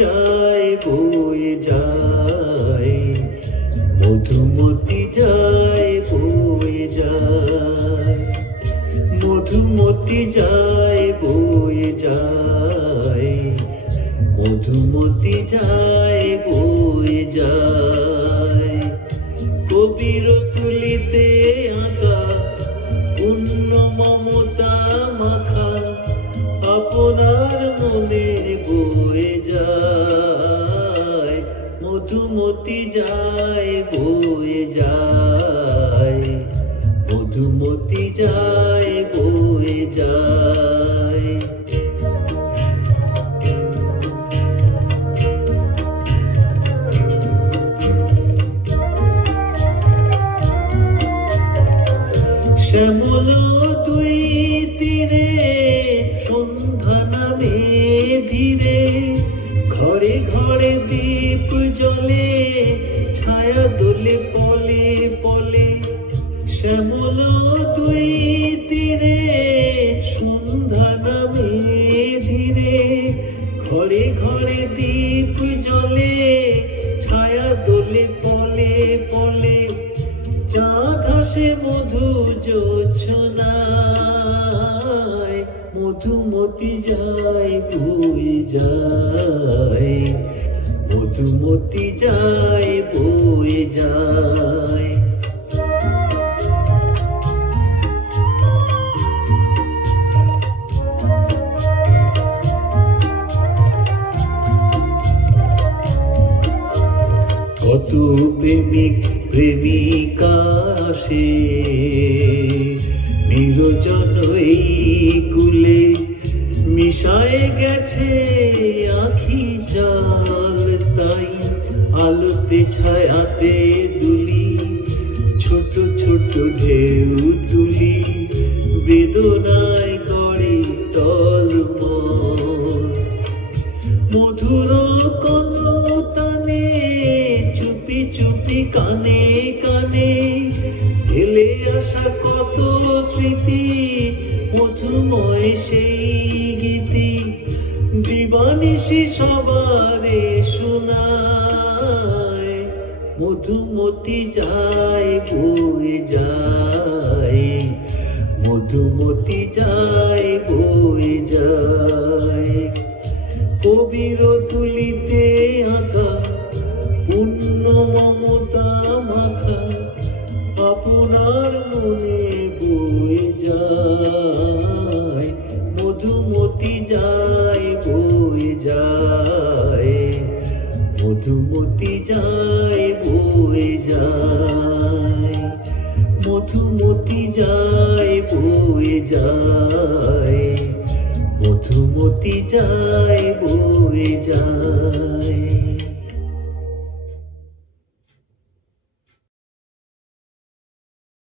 যায় বয়ে যায়, মধুমতি যায় বয়ে যায়, মধুমতি যায় বয়ে যায়, মধুমতি যায় বয়ে যায়। কবির তুলিতে আঁকা পূর্ণ মমতা মাখা আপনার মনে বয়ে যায়, মধুমতি যায় বয়ে যায়, মধুমতি যায় বয়ে যায়। শ্যামল দুই তীরে সন্ধ্যা নামে ধীরে, ঘরে ঘরে দীপ জ্বলে ছায়া দোলে পলে পলে। শ্যামল দুই তীরে সন্ধ্যা নামে ধীরে, ঘরে ঘরে দীপ জ্বলে ছায়া দোলে পলে পলে। চাঁদ হাসে মধু জোছনায়, মধুমতি যায় বয়ে যায়, মধুমতি যায় বয়ে যায়। কত প্রেমিক প্রেমিকা সে নিরজন এই কুলে, মিশায়ে গেছে আখি জাল তাই আলোতে ছায়াতে দুলি, ছোট ছোট ঢেউ তুলি বেদনায় করে টলমল। মধুর কলতানে চুপি চুপি কানে কানে হেলে আসা কত স্মৃতি, মধুময় সেই গীতি দিবানিশি সবারে শোনায়। মধুমতি যায় বয়ে যায়, মধুমতি যায় বয়ে যায়। কবির তুলিতে আঁকা পূর্ণ মমতা মাখা আপনার মনে বয়ে যায়, মধুমতি যায় বয়ে যায়, মধুমতি যায় বয়ে যায়, মধুমতি যায় বয়ে যায়, মধুমতি যায় বয়ে যায়।